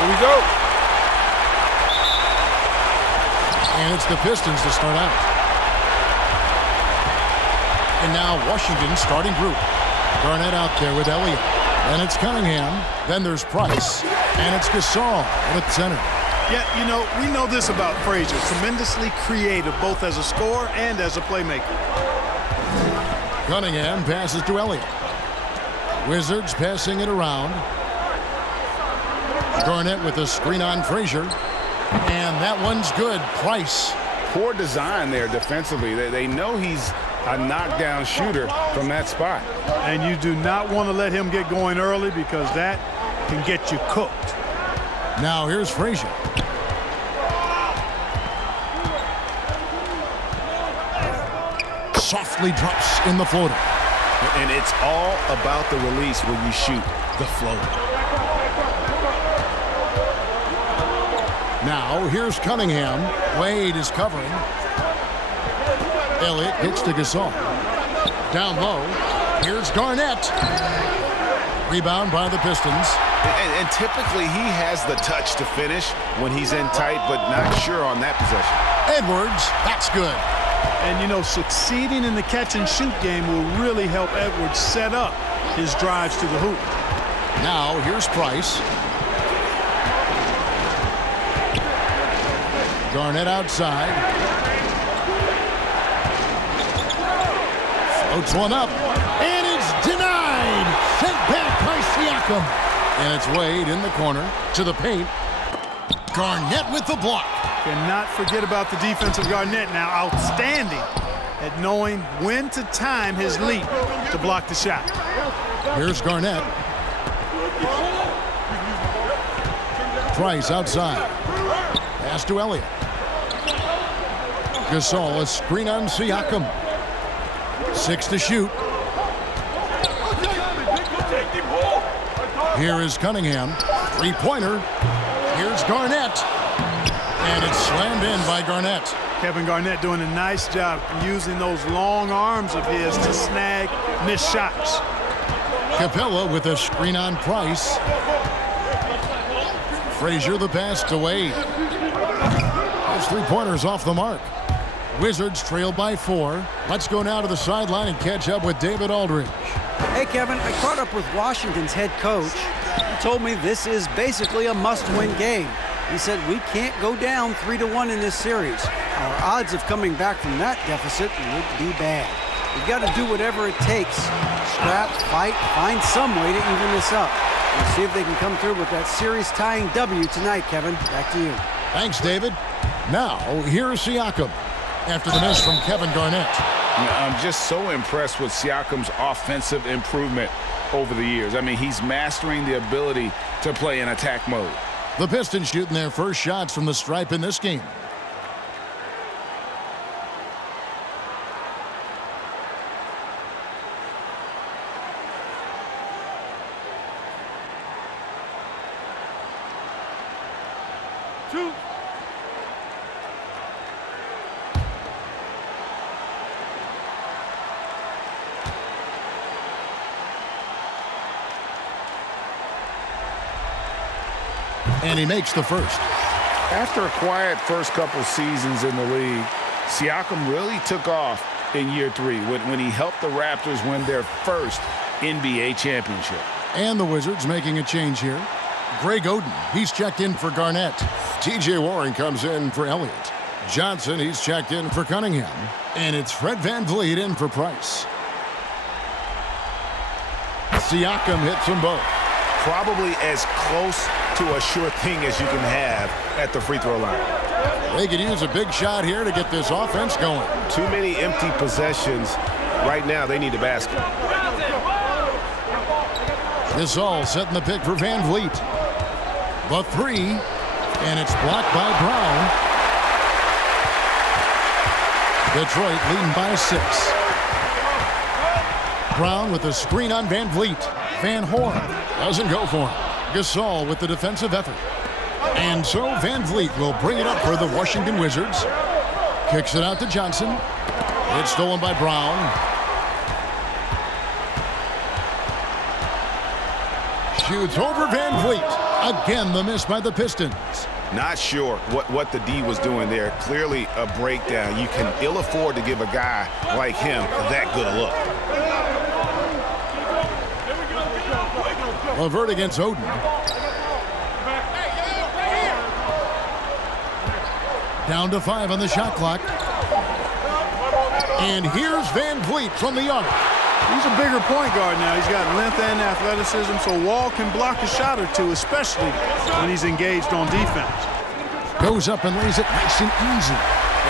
Here we go. And it's the Pistons to start out. And now Washington's starting group. Garnett out there with Elliott. And it's Cunningham. Then there's Price. And it's Gasol at center. Yeah, you know, we know this about Frazier. Tremendously creative, both as a scorer and as a playmaker. Cunningham passes to Elliott. Wizards passing it around. Garnett with a screen on Frazier. And that one's good. Price. Poor design there defensively. They know he's a knockdown shooter from that spot. And you do not want to let him get going early because that can get you cooked. Now here's Frazier. Softly drops in the floater. And it's all about the release when you shoot the floater. Now here's Cunningham. Wade is covering. Elliott gets to Gasol. Down low. Here's Garnett. Rebound by the Pistons. And typically he has the touch to finish when he's in tight, but not sure on that possession. Edwards, that's good. And, you know, succeeding in the catch-and-shoot game will really help Edwards set up his drives to the hoop. Now here's Price. Garnett outside. Floats one up. And it's denied. Sent back by Siakam. And it's Wade in the corner to the paint. Garnett with the block. Cannot forget about the defensive Garnett now. Outstanding at knowing when to time his leap to block the shot. Here's Garnett. Price outside. Pass to Elliott. Gasol, a screen on Siakam. 6 to shoot. Here is Cunningham. Three-pointer. Here's Garnett. And it's slammed in by Garnett. Kevin Garnett doing a nice job using those long arms of his to snag missed shots. Capella with a screen on Price. Frazier the pass to Wade. Those three-pointers off the mark. Wizards trail by 4. Let's go now to the sideline and catch up with David Aldridge. Hey, Kevin, I caught up with Washington's head coach. He told me this is basically a must-win game. He said we can't go down 3-1 in this series. Our odds of coming back from that deficit would be bad. We've got to do whatever it takes. Scrap, fight, find some way to even this up. We'll see if they can come through with that series-tying W tonight, Kevin. Back to you. Thanks, David. Now, here's Siakam after the miss from Kevin Garnett. I'm just so impressed with Siakam's offensive improvement over the years. I mean, he's mastering the ability to play in attack mode. The Pistons shooting their first shots from the stripe in this game. Two. And he makes the first. After a quiet first couple seasons in the league, Siakam really took off in year 3 when he helped the Raptors win their first NBA championship. And the Wizards making a change here. Greg Oden, he's checked in for Garnett. T.J. Warren comes in for Elliott. Johnson, he's checked in for Cunningham. And it's Fred VanVleet in for Price. Siakam hits them both. Probably as close to a sure thing as you can have at the free throw line. They could use a big shot here to get this offense going. Too many empty possessions. Right now, they need a basket. Gasol setting the pick for VanVleet. The three, and it's blocked by Brown. Detroit leading by 6. Brown with a screen on VanVleet. Van Horn doesn't go for him. Gasol with the defensive effort. And so VanVleet will bring it up for the Washington Wizards. Kicks it out to Johnson. It's stolen by Brown. Shoots over VanVleet. Again, the miss by the Pistons. Not sure what the D was doing there. Clearly a breakdown. You can ill afford to give a guy like him that good a look. LeVert against Oden. Down to 5 on the shot clock. And here's Van Vliet from the arc. He's a bigger point guard now. He's got length and athleticism, so Wall can block a shot or two, especially when he's engaged on defense. Goes up and lays it nice and easy.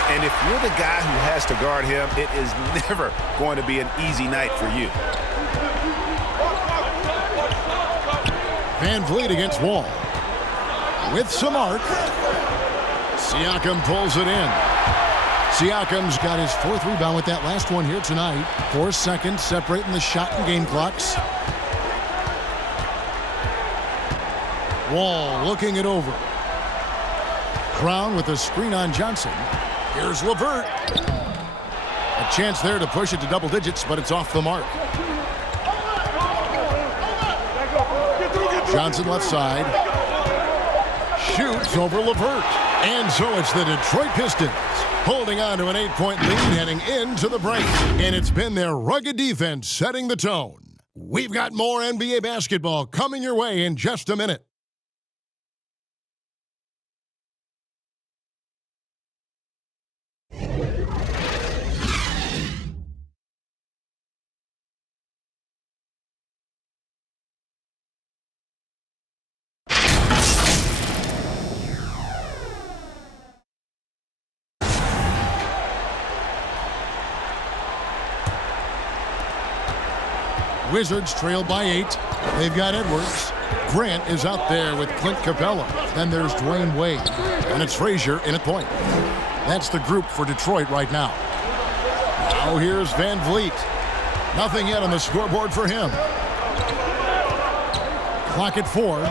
And if you're the guy who has to guard him, it is never going to be an easy night for you. Van Vliet against Wall. With some arc. Siakam pulls it in. Siakam's got his 4th rebound with that last one here tonight. 4 seconds separating the shot and game clocks. Wall looking it over. Brown with a screen on Johnson. Here's LeVert. A chance there to push it to double digits, but it's off the mark. Johnson left side. Shoots over LeVert. And so it's the Detroit Pistons holding on to an 8-point lead heading into the break. And it's been their rugged defense setting the tone. We've got more NBA basketball coming your way in just a minute. Wizards trail by 8. They've got Edwards. Grant is out there with Clint Capella. Then there's Dwayne Wade. And it's Frazier in at point. That's the group for Detroit right now. Now here's Van Vliet. Nothing yet on the scoreboard for him. Clock at 4.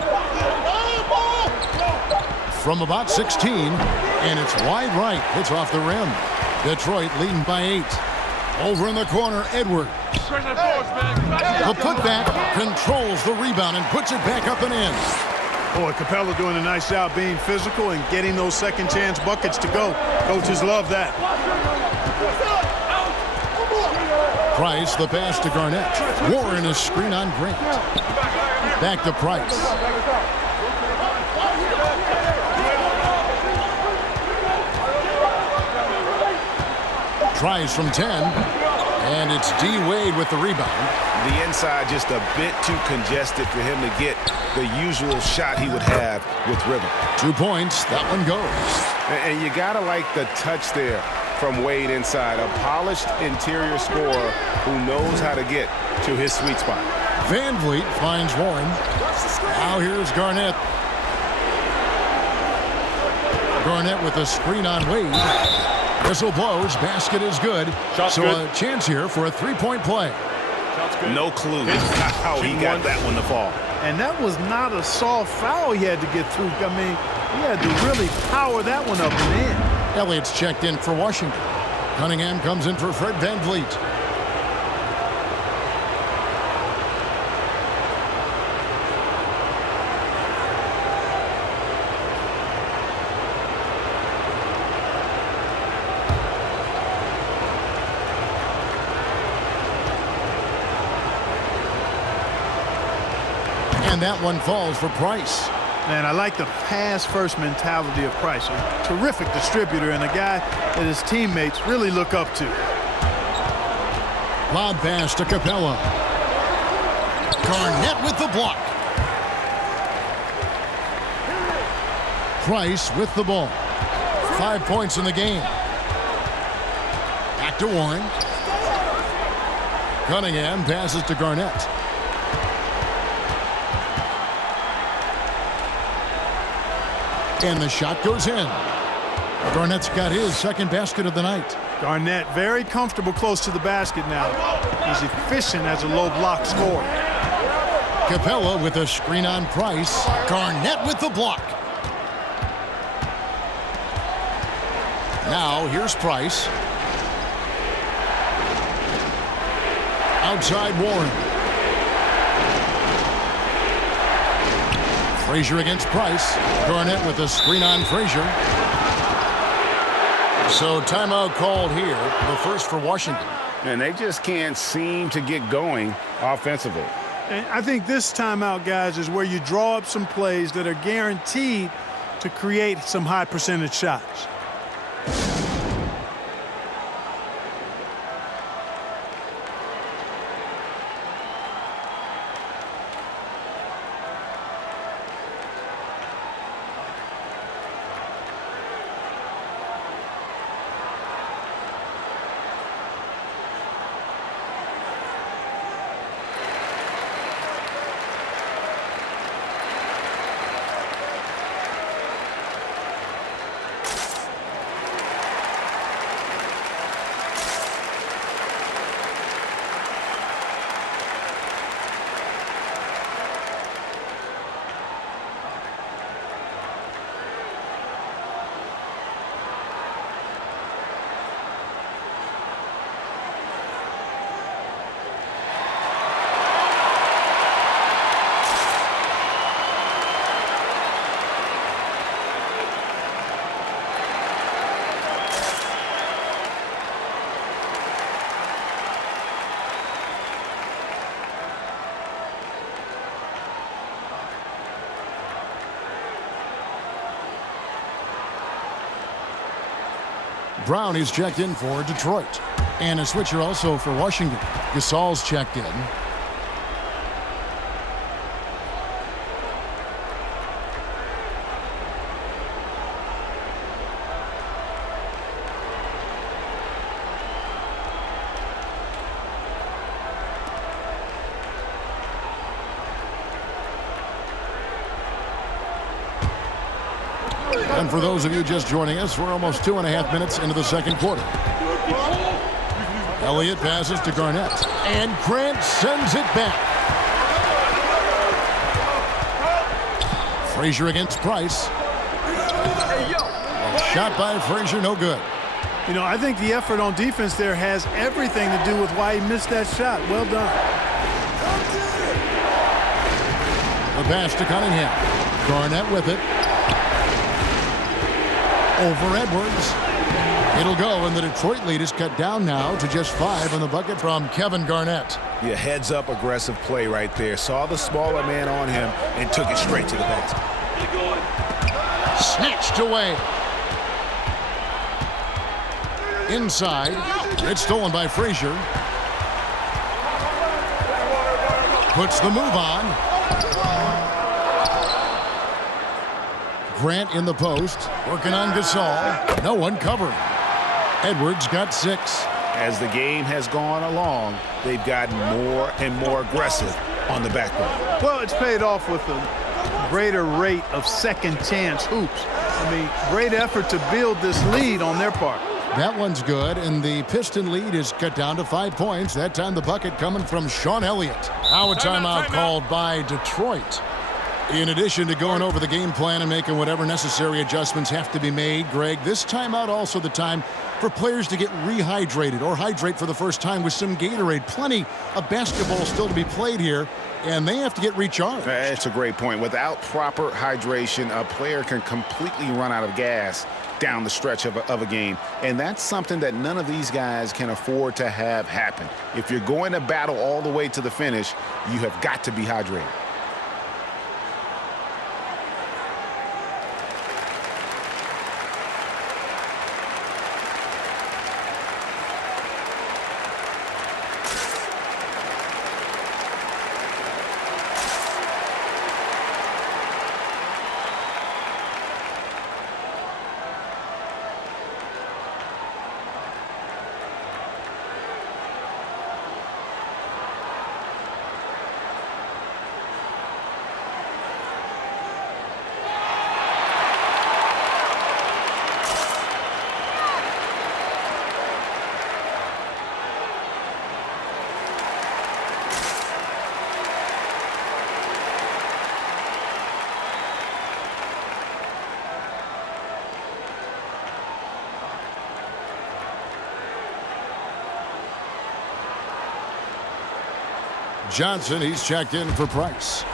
From about 16. And it's wide right. It's off the rim. Detroit leading by 8. Over in the corner, Edwards. The putback controls the rebound and puts it back up and in. Boy, Capella doing a nice job being physical and getting those second chance buckets to go. Coaches love that. Price, the pass to Garnett. Warren is screen on Grant. Back to Price. Tries from 10. And it's D. Wade with the rebound. The inside just a bit too congested for him to get the usual shot he would have with rhythm. 2 points. That one goes. And you got to like the touch there from Wade inside. A polished interior scorer who knows how to get to his sweet spot. Van Vliet finds Warren. Now here's Garnett. Garnett with a screen on Wade. Whistle blows. Basket is good. Shot's so good. A chance here for a 3-point play. No clue how he got that one to fall. And that was not a soft foul he had to get through. I mean, he had to really power that one up and in. Elliott's checked in for Washington. Cunningham comes in for Fred Van Vliet. And that one falls for Price. Man, I like the pass-first mentality of Price. A terrific distributor and a guy that his teammates really look up to. Lob pass to Capella. Garnett with the block. Price with the ball. 5 points in the game. Back to Warren. Cunningham passes to Garnett. And the shot goes in. Garnett's got his second basket of the night. Garnett very comfortable close to the basket now. He's efficient as a low block scorer. Capella with a screen on Price. Garnett with the block. Now here's Price. Outside Warren. Frazier against Price. Garnett with a screen on Frazier. So timeout called here, the first for Washington. And they just can't seem to get going offensively. And I think this timeout, guys, is where you draw up some plays that are guaranteed to create some high percentage shots. Brown is checked in for Detroit. And a switcher also for Washington. Gasol's checked in. And for those of you just joining us, we're almost 2.5 minutes into the second quarter. Elliott passes to Garnett. And Grant sends it back. Frazier against Price. Shot by Frazier, no good. You know, I think the effort on defense there has everything to do with why he missed that shot. Well done. The pass to Cunningham. Garnett with it. Over Edwards. It'll go, and the Detroit lead is cut down now to just 5 on the bucket from Kevin Garnett. Yeah, heads-up aggressive play right there. Saw the smaller man on him and took it straight to the basket. Snatched away. Inside. It's stolen by Frazier. Puts the move on. Grant in the post, working on Gasol. No one covering. Edwards got 6. As the game has gone along, they've gotten more and more aggressive on the backboard. Well, it's paid off with a greater rate of second chance hoops. I mean, great effort to build this lead on their part. That one's good, and the Piston lead is cut down to 5 points. That time the bucket coming from Sean Elliott. Now a timeout called by Detroit. In addition to going over the game plan and making whatever necessary adjustments have to be made, Greg, this timeout also the time for players to get rehydrated or hydrate for the first time with some Gatorade. Plenty of basketball still to be played here, and they have to get recharged. That's a great point. Without proper hydration, a player can completely run out of gas down the stretch of a game, and that's something that none of these guys can afford to have happen. If you're going to battle all the way to the finish, you have got to be hydrated. Johnson, he's checked in for Price.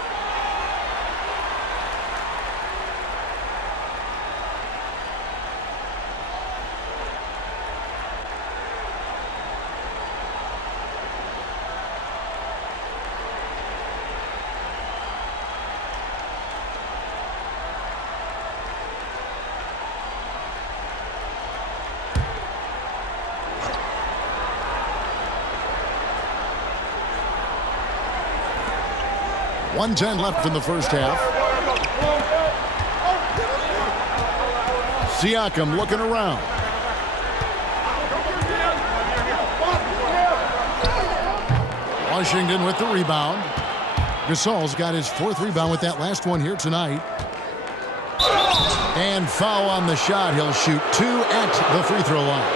1:10 left in the first half. Siakam looking around. Washington with the rebound. Gasol's got his 4th rebound with that last one here tonight. And foul on the shot. He'll shoot 2 at the free throw line.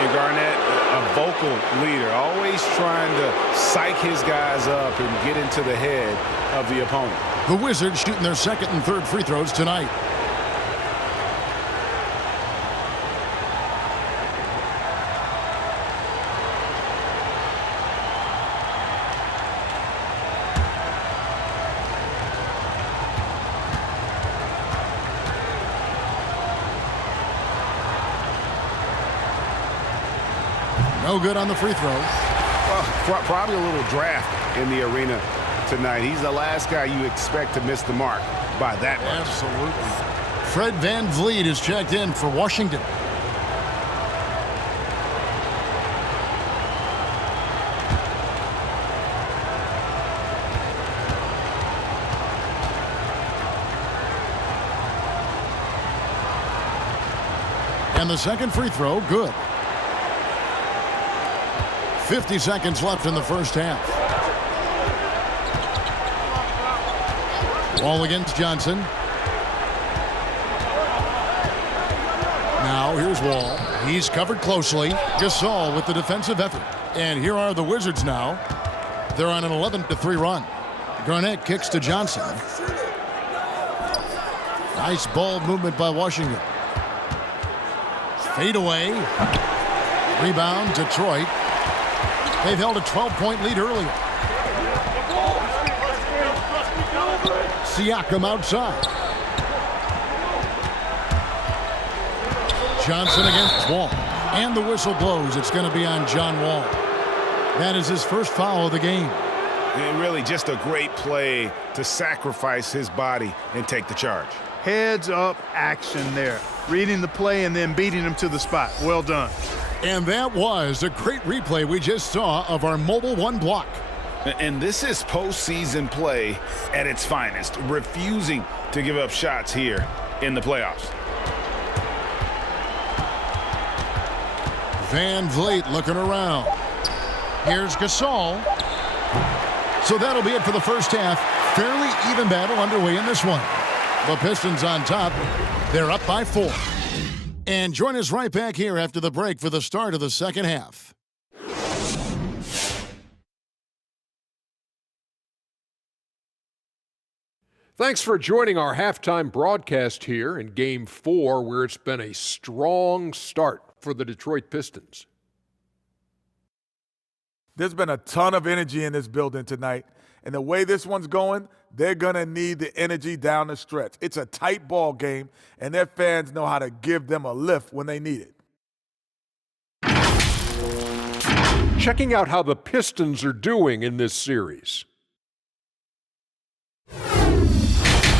And Garnett, a vocal leader, always trying to psych his guys up and get into the head of the opponent. The Wizards shooting their 2nd and 3rd free throws tonight. No good on the free throw. Well, probably a little draft in the arena tonight. He's the last guy you expect to miss the mark by that much. Absolutely. Fred VanVleet is checked in for Washington. And the 2nd free throw, good. 50 seconds left in the first half. Ball against Johnson. Now here's Wall. He's covered closely. Gasol with the defensive effort. And here are the Wizards now. They're on an 11-3 run. Garnett kicks to Johnson. Nice ball movement by Washington. Fade away. Rebound, Detroit. They've held a 12-point lead earlier. Siakam outside. Johnson against Wall. And the whistle blows. It's going to be on John Wall. That is his first foul of the game. And really just a great play to sacrifice his body and take the charge. Heads-up action there. Reading the play and then beating him to the spot. Well done. And that was a great replay we just saw of our Mobile One block. And this is postseason play at its finest, refusing to give up shots here in the playoffs. VanVleet looking around. Here's Gasol. So that'll be it for the first half. Fairly even battle underway in this one. The Pistons on top. They're up by 4. And join us right back here after the break for the start of the second half. Thanks for joining our halftime broadcast here in Game 4, where it's been a strong start for the Detroit Pistons. There's been a ton of energy in this building tonight, and the way this one's going, they're going to need the energy down the stretch. It's a tight ball game, and their fans know how to give them a lift when they need it. Checking out how the Pistons are doing in this series.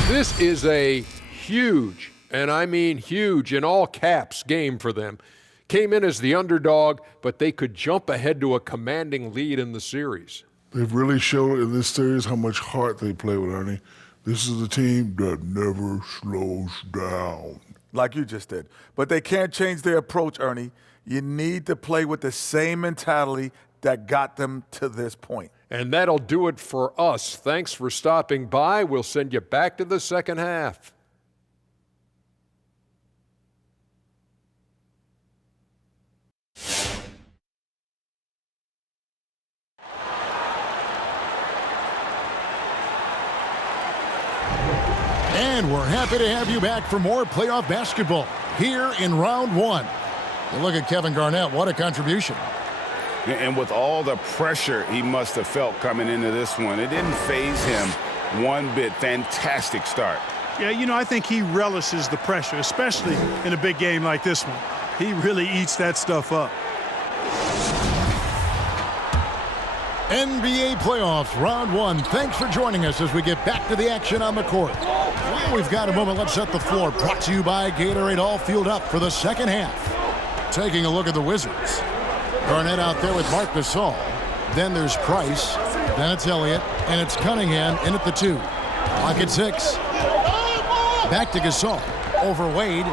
This is a huge, and I mean huge in all caps, game for them. Came in as the underdog, but they could jump ahead to a commanding lead in the series. They've really showed in this series how much heart they play with, Ernie. This is a team that never slows down. Like you just did. But they can't change their approach, Ernie. You need to play with the same mentality that got them to this point. And that'll do it for us. Thanks for stopping by. We'll send you back to the second half. And we're happy to have you back for more playoff basketball here in round 1. You look at Kevin Garnett, what a contribution. And with all the pressure he must have felt coming into this one, it didn't faze him one bit. Fantastic start. Yeah, you know, I think he relishes the pressure, especially in a big game like this one. He really eats that stuff up. NBA playoffs, round 1. Thanks for joining us as we get back to the action on the court. Well, we've got a moment. Let's set the floor. Brought to you by Gatorade, all fueled up for the second half. Taking a look at the Wizards. Garnett out there with Marc Gasol. Then there's Price. Then it's Elliott, and it's Cunningham in at the 2. Clock at 6. Back to Gasol. Over Wade.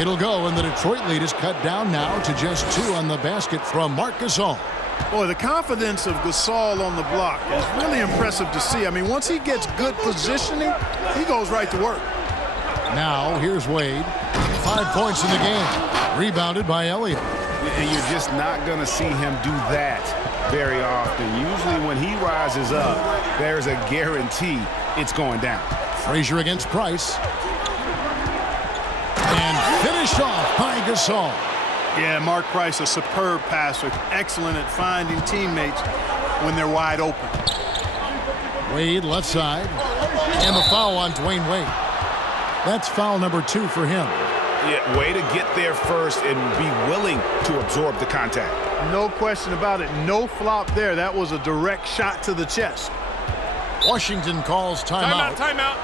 It'll go, and the Detroit lead is cut down now to just 2 on the basket from Marc Gasol. Boy, the confidence of Gasol on the block is really impressive to see. I mean, once he gets good positioning, he goes right to work. Now, here's Wade. 5 points in the game. Rebounded by Elliott. And you're just not going to see him do that very often. Usually when he rises up, there's a guarantee it's going down. Frazier against Price. And finished off by Gasol. Yeah, Mark Price, a superb passer. Excellent at finding teammates when they're wide open. Wade left side. And the foul on Dwayne Wade. That's foul number 2 for him. Yeah, way to get there first and be willing to absorb the contact. No question about it. No flop there. That was a direct shot to the chest. Washington calls timeout. Timeout.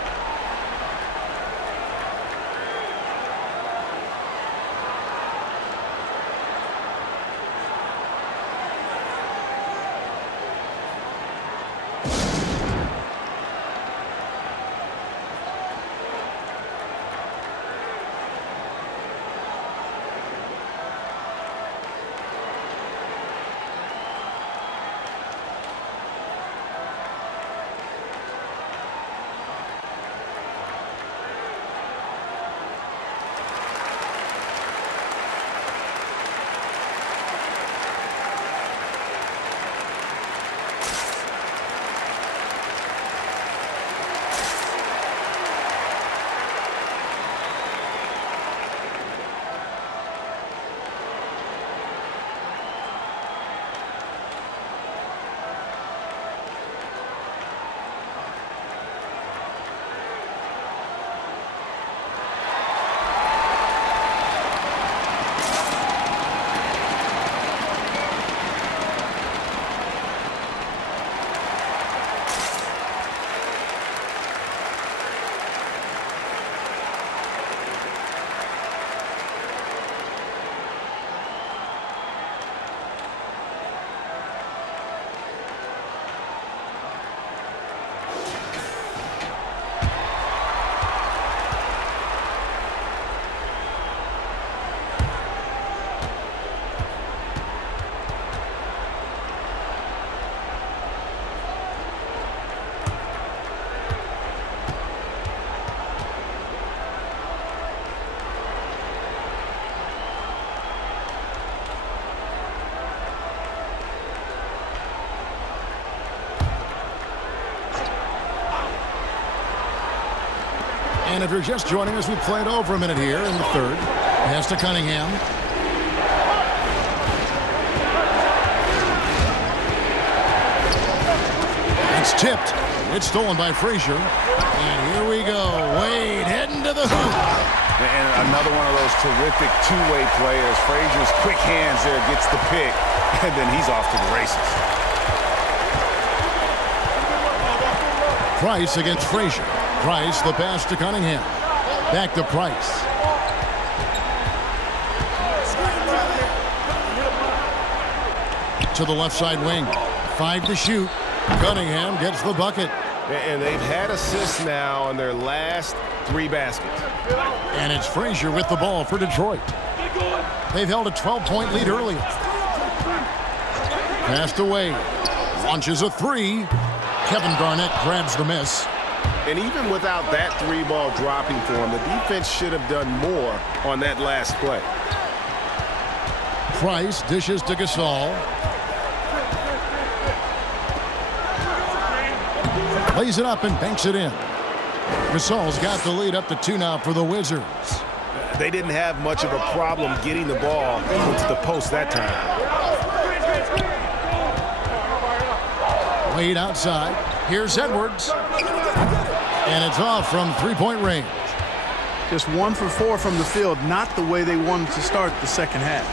And if you're just joining us, we played over a minute here in the third. Pass to Cunningham. It's tipped. It's stolen by Frazier. And here we go. Wade heading to the hoop. And another one of those terrific two-way players. Frazier's quick hands there gets the pick, and then he's off to the races. Price against Frazier. Price, the pass to Cunningham. Back to Price. To the left side wing. 5 to shoot. Cunningham gets the bucket. And they've had assists now on their last 3 baskets. And it's Frazier with the ball for Detroit. They've held a 12-point lead earlier. Passed away. Launches a 3. Kevin Garnett grabs the miss. And even without that 3-ball dropping for him, the defense should have done more on that last play. Price dishes to Gasol. Lays it up and banks it in. Gasol's got the lead up to 2 now for the Wizards. They didn't have much of a problem getting the ball into the post that time. Wade outside. Here's Edwards. And it's off from 3-point range. Just 1 for 4 from the field, not the way they wanted to start the second half.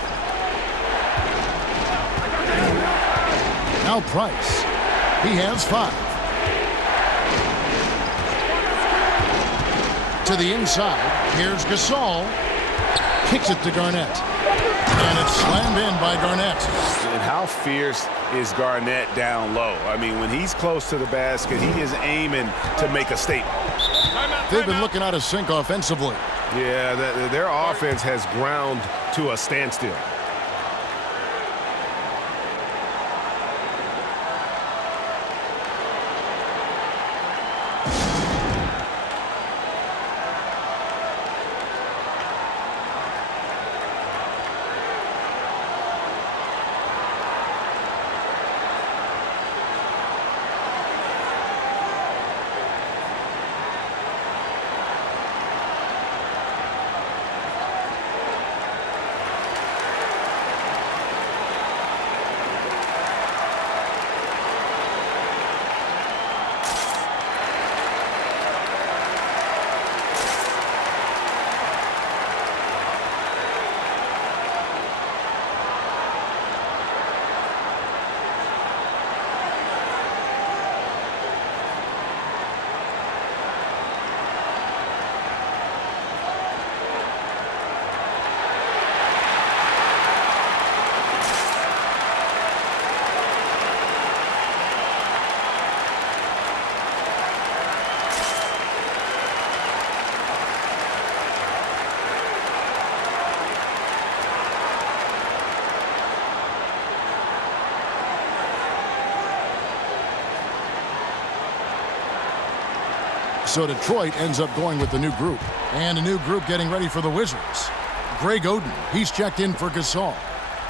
Now Price. He has 5. To the inside. Here's Gasol. Kicks it to Garnett. And it's slammed in by Garnett. And how fierce is Garnett down low? I mean, when he's close to the basket, he is aiming to make a statement. They've been looking out of sync offensively. Yeah, their offense has ground to a standstill. So Detroit ends up going with the new group. And a new group getting ready for the Wizards. Greg Oden, he's checked in for Gasol.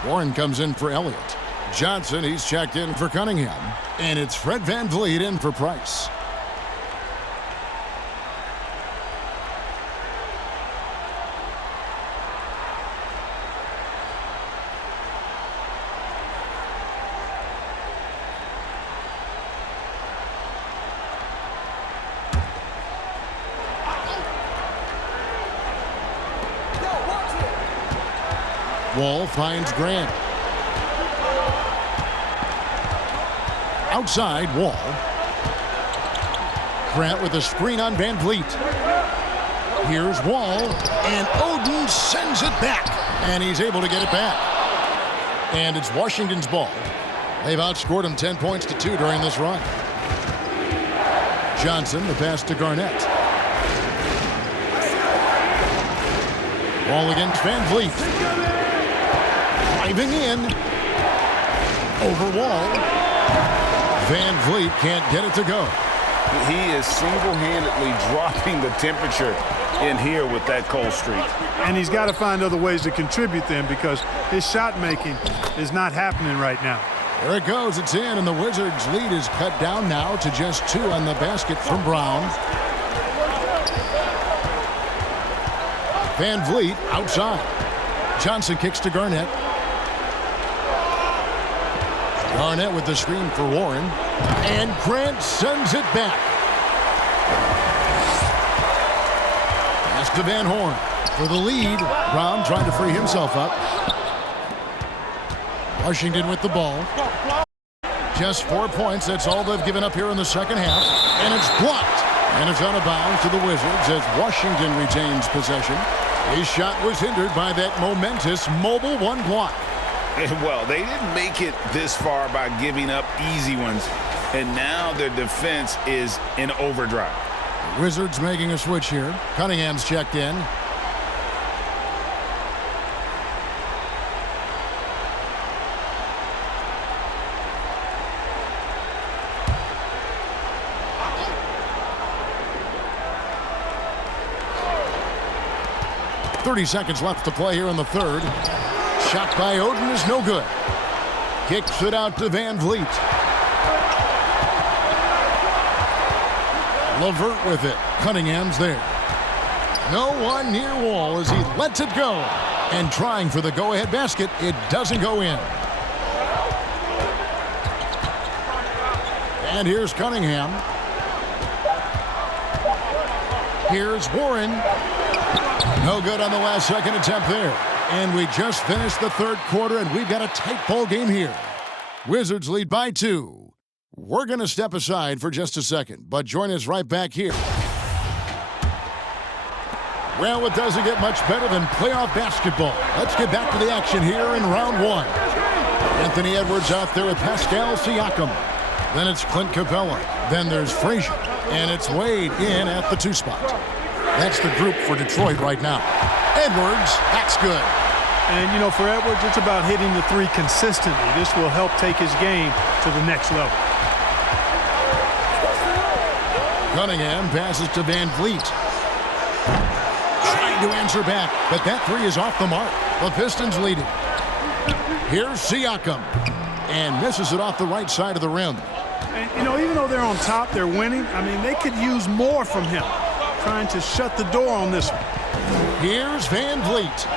Warren comes in for Elliott. Johnson, he's checked in for Cunningham. And it's Fred VanVleet in for Price. Wall finds Grant. Outside, Wall. Grant with a screen on VanVleet. Here's Wall, and Oden sends it back. And he's able to get it back. And it's Washington's ball. They've outscored them 10 points to 2 during this run. Johnson, the pass to Garnett. Ball against VanVleet. Driving in. Over Wall. VanVleet can't get it to go. He is single-handedly dropping the temperature in here with that cold streak. And he's got to find other ways to contribute then, because his shot making is not happening right now. There it goes. It's in, and the Wizards' lead is cut down now to just 2 on the basket from Brown. VanVleet outside. Johnson kicks to Garnett. Garnett with the screen for Warren. And Grant sends it back. Pass to Van Horn for the lead. Brown trying to free himself up. Washington with the ball. Just 4 points. That's all they've given up here in the second half. And it's blocked. And it's out of bounds to the Wizards as Washington retains possession. His shot was hindered by that momentous mobile one block. Well, they didn't make it this far by giving up easy ones, and now their defense is in overdrive. Wizards making a switch here. Cunningham's checked in. .30 left to play here in the third. Shot by Oden is no good. Kicks it out to VanVleet. LeVert with it. Cunningham's there. No one near Wall as he lets it go. And trying for the go-ahead basket, it doesn't go in. And here's Cunningham. Here's Warren. No good on the last second attempt there. And we just finished the third quarter, and we've got a tight ball game here. Wizards lead by 2. We're going to step aside for just a second, but join us right back here. Well, it doesn't get much better than playoff basketball. Let's get back to the action here in round one. Anthony Edwards out there with Pascal Siakam. Then it's Clint Capella. Then there's Frazier. And it's Wade in at the 2 spot. That's the group for Detroit right now. Edwards, that's good. And, you know, for Edwards, it's about hitting the 3 consistently. This will help take his game to the next level. Cunningham passes to Van Vliet. Trying to answer back, but that 3 is off the mark. The Pistons leading. Here's Siakam. And misses it off the right side of the rim. And, you know, even though they're on top, they're winning. I mean, they could use more from him. Trying to shut the door on this one. Here's Van Vliet.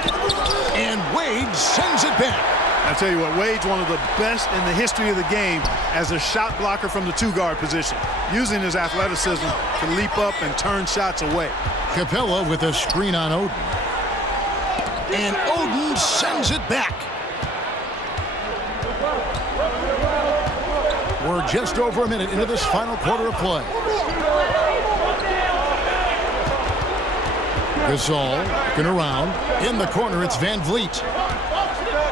And Wade sends it back. I tell you what, Wade's one of the best in the history of the game as a shot blocker from the 2-guard position, using his athleticism to leap up and turn shots away. Capella with a screen on Oden. And Oden sends it back. We're just over a minute into this final quarter of play. Gasol looking around. In the corner, it's Van Vliet.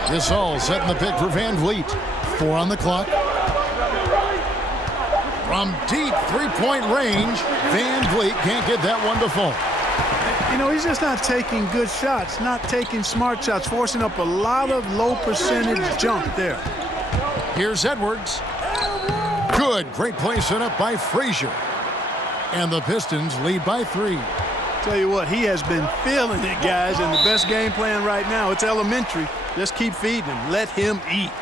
Gasol setting the pick for Van Vliet. 4 on the clock. From deep 3-point range, Van Vliet can't get that one to fall. You know, he's just not taking good shots, not taking smart shots, forcing up a lot of low percentage jump there. Here's Edwards. Good. Great play set up by Frazier. And the Pistons lead by 3. Tell you what, he has been feeling it, guys, and the best game plan right now, it's elementary. Just keep feeding him. Let him eat.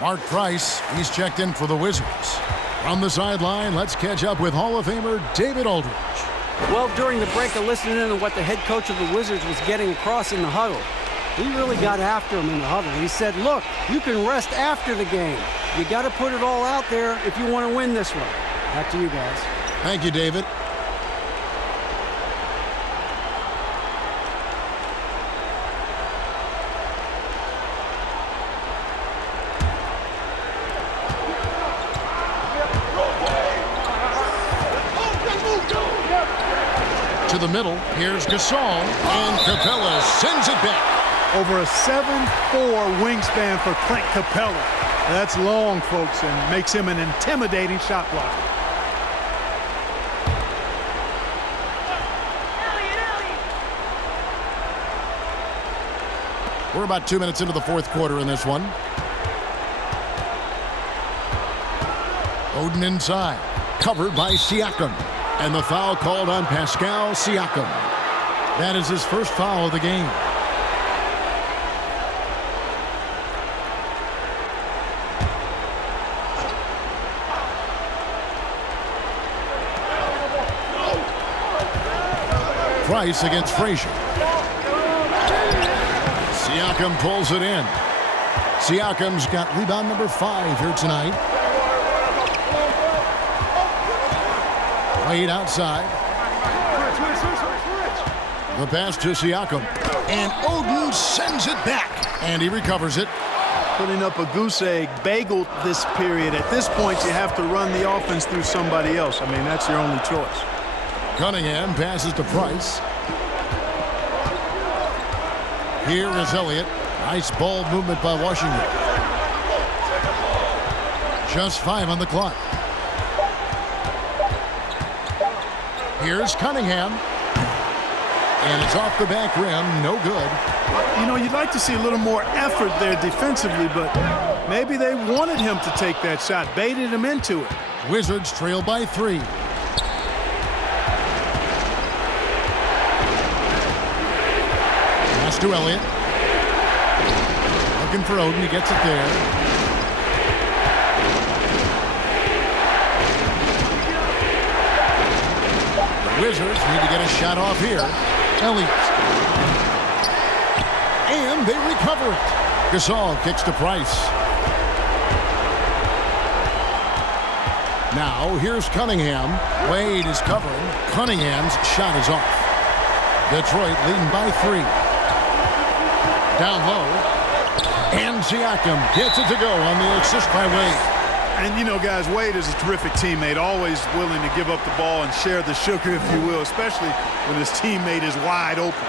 Mark Price, he's checked in for the Wizards. From the sideline, let's catch up with Hall of Famer David Aldridge. Well, during the break, I listened in to what the head coach of the Wizards was getting across in the huddle. He really got after him in the huddle. He said, look, you can rest after the game. You got to put it all out there if you want to win this one. Back to you guys. Thank you, David. To the middle, here's Gasol, and Capella sends it back. Over a 7'4" wingspan for Clint Capella. That's long, folks, and makes him an intimidating shot blocker. We're about 2 minutes into the fourth quarter in this one. Oden inside, covered by Siakam. And the foul called on Pascal Siakam. That is his first foul of the game. Price against Frazier. Siakam pulls it in. Siakam's got rebound number 5 here tonight. Wade outside. The pass to Siakam. And Oden sends it back. And he recovers it. putting up a goose egg, bageled this period. At this point, you have to run the offense through somebody else. I mean, that's your only choice. Cunningham passes to Price. Here is Elliott. Nice ball movement by Washington. Just 5 on the clock. Here's Cunningham. And it's off the back rim. No good. You know, you'd like to see a little more effort there defensively, but maybe they wanted him to take that shot, baited him into it. Wizards trail by 3. Pass to Elliott. Looking for Oden. He gets it there. The Wizards need to get a shot off here. Elliott. And they recover it. Gasol kicks to Price. Now here's Cunningham. Wade is covering. Cunningham's shot is off. Detroit leading by 3. Down low. And Siakam gets it to go on the assist by Wade. And, you know, guys, Wade is a terrific teammate, always willing to give up the ball and share the sugar, if you will, especially when his teammate is wide open.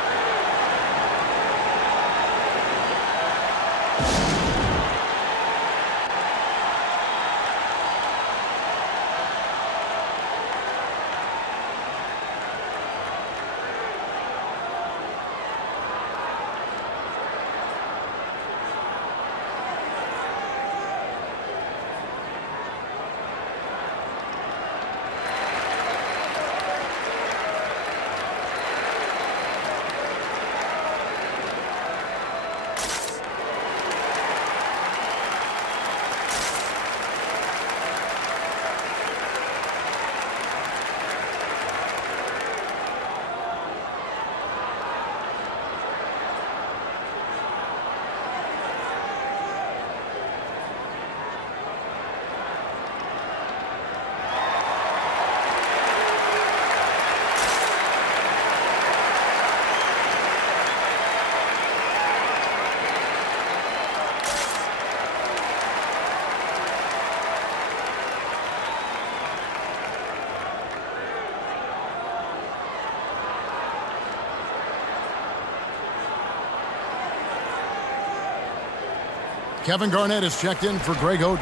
Kevin Garnett is checked in for Greg Oden.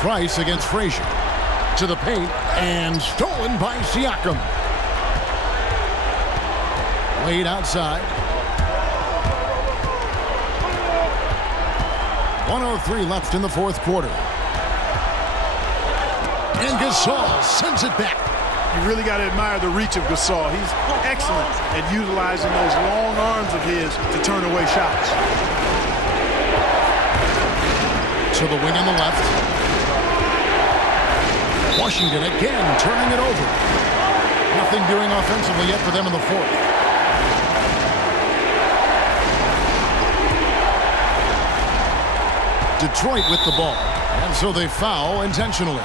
Price against Frazier. To the paint and stolen by Siakam. Wade outside. 1:03 left in the fourth quarter. And Gasol sends it back. You really got to admire the reach of Gasol. He's excellent at utilizing those long arms of his to turn away shots. To the wing on the left. Washington again turning it over. Nothing doing offensively yet for them in the fourth. Detroit with the ball, and so they foul intentionally.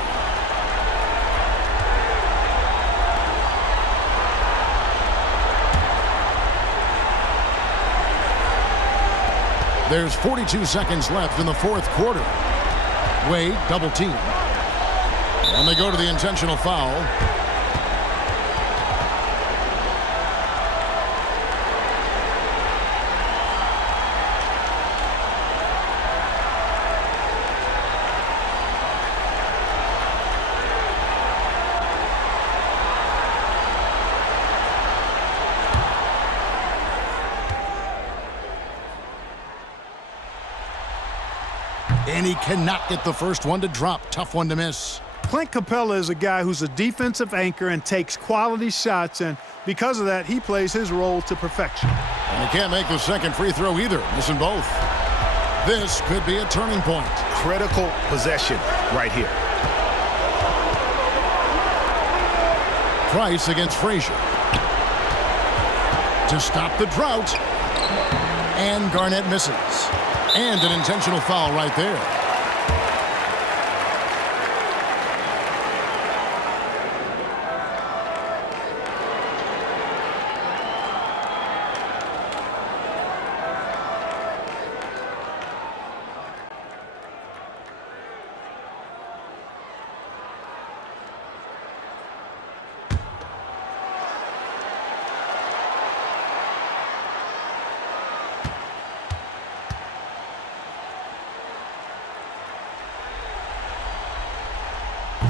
There's 42 seconds left in the fourth quarter. Wade double team. And they go to the intentional foul. And he cannot get the first one to drop. Tough one to miss. Clint Capella is a guy who's a defensive anchor and takes quality shots, and because of that, he plays his role to perfection. And he can't make the second free throw either, missing both. This could be a turning point. Critical possession right here. Price against Frazier. To stop the drought. And Garnett misses. And an intentional foul right there.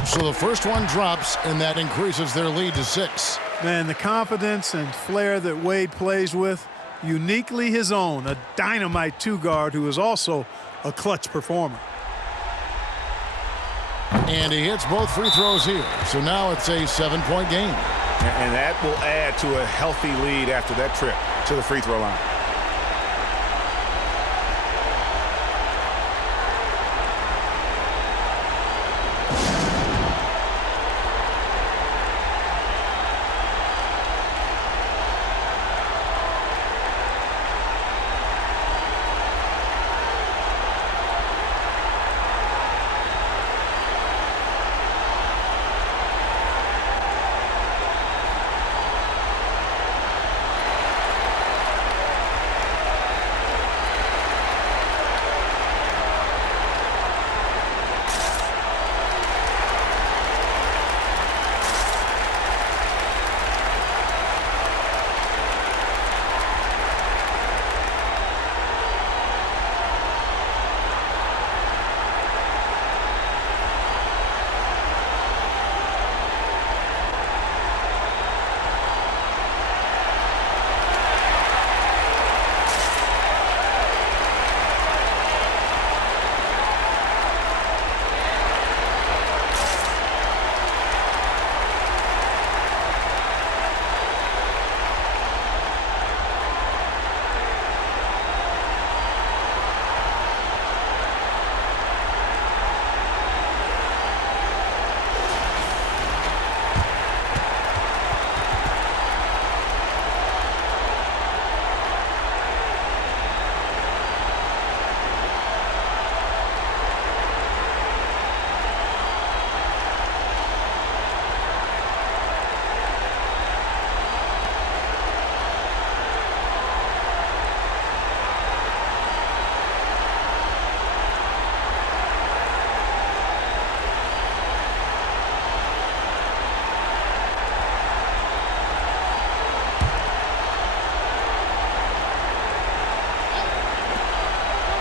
So the first one drops, and that increases their lead to 6. Man, the confidence and flair that Wade plays with, uniquely his own, a dynamite two-guard who is also a clutch performer. And he hits both free throws here. So now it's a 7-point game. And that will add to a healthy lead after that trip to the free throw line.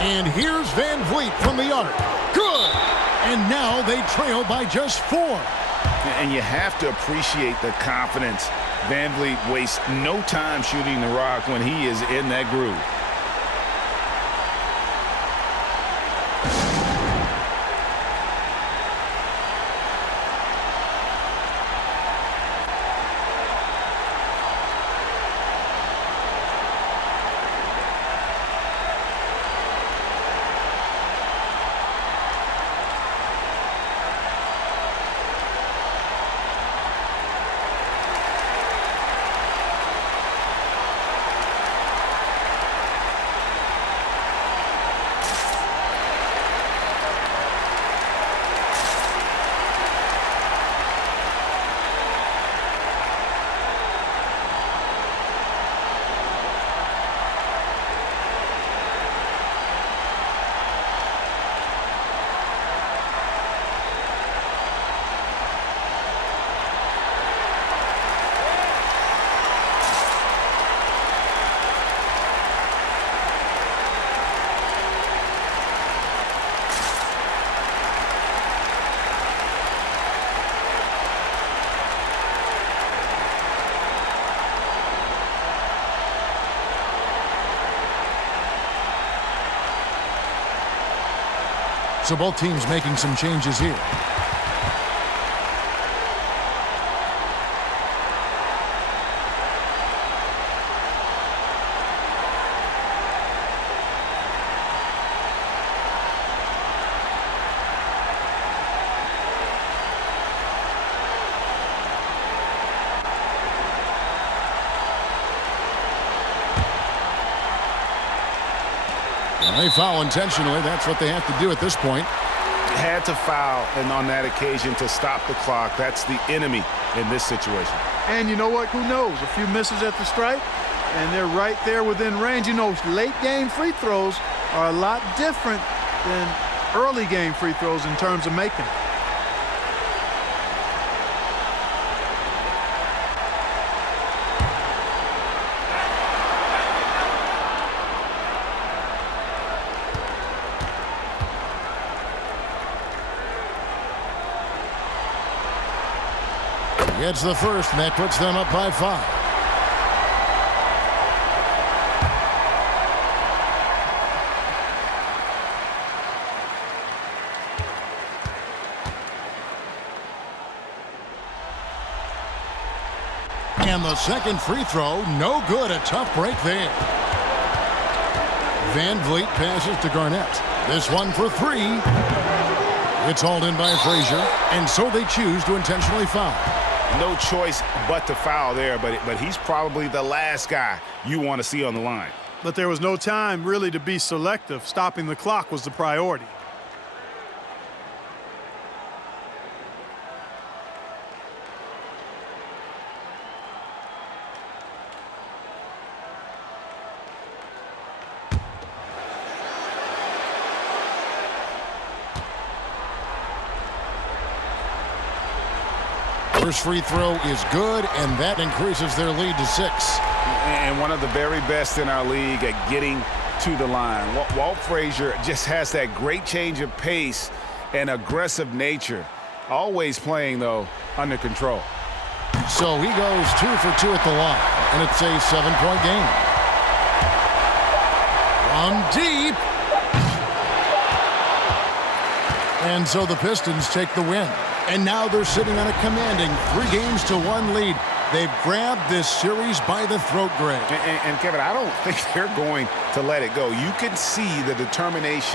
And here's Van Vliet from the arc. Good! And now they trail by just 4. And you have to appreciate the confidence. Van Vliet wastes no time shooting the rock when he is in that groove. So both teams making some changes here. They foul intentionally. That's what they have to do at this point. Had to foul, and on that occasion to stop the clock. That's the enemy in this situation. And you know what? Who knows? A few misses at the stripe, and they're right there within range. You know, late game free throws are a lot different than early game free throws in terms of making. Gets the first, and that puts them up by 5. And the second free throw, no good. A tough break there. Van Vliet passes to Garnett. This one for 3. It's hauled in by Frazier, and so they choose to intentionally foul. No choice but to foul there, but he's probably the last guy you want to see on the line. But there was no time really to be selective. Stopping the clock was the priority. First free throw is good, and that increases their lead to 6. And one of the very best in our league at getting to the line. Walt Frazier just has that great change of pace and aggressive nature. Always playing, though, under control. So he goes 2 for 2 at the line, and it's a 7-point game. From deep. And so the Pistons take the win. And now they're sitting on a commanding 3-1 lead. They've grabbed this series by the throat, Greg. And Kevin, I don't think they're going to let it go. You can see the determination